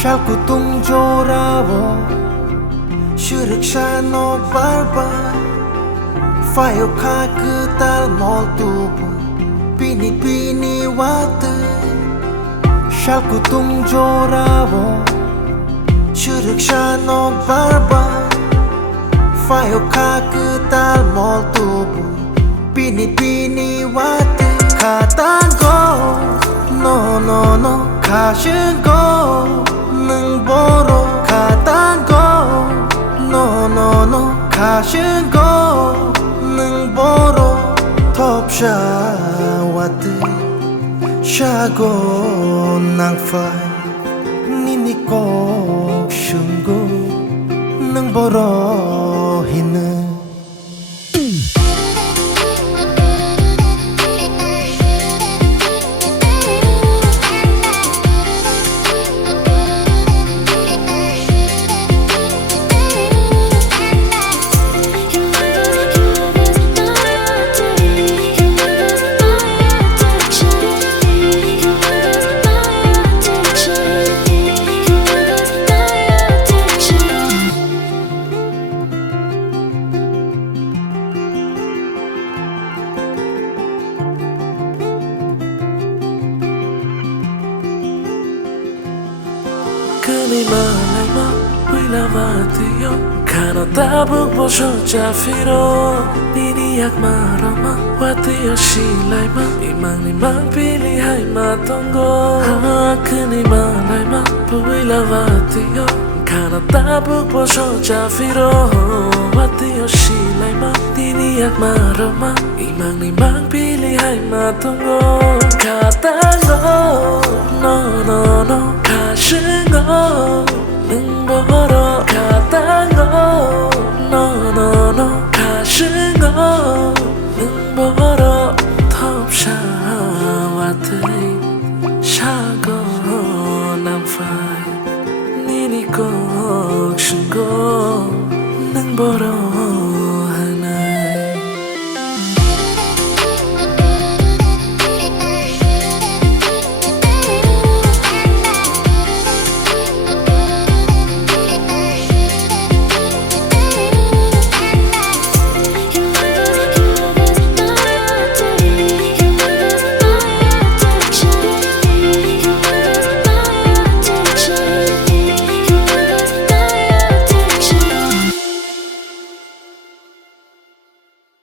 Shalku tum joravo Shuriksha no barba Fayo kha kutal mol tubu Pini pini watu Shalku tum joravo Shuriksha no barba Fayo kha kutal mol tubu Pini pini watu Katango No no no Kashingo Nung boro Katango No no no Kashingo Nung boro Thopsa Watwi Shago nang fai Nini kok shungo Nung boro hina Kano tabuk bosho jafiro Nini yak marama Wati yoshilai ma Imang nimang pili hai matongo Kani malai ma Puila wati yo Kano tabuk bosho jafiro Wati yoshilai ma Nini yak marama Imang nimang pili hai matongo Katango No no no Kashingo Nung boro Katango No no no Kashingo Nung boro Thopsa Watwi Shago nang fai Nini kok shungo Nung boro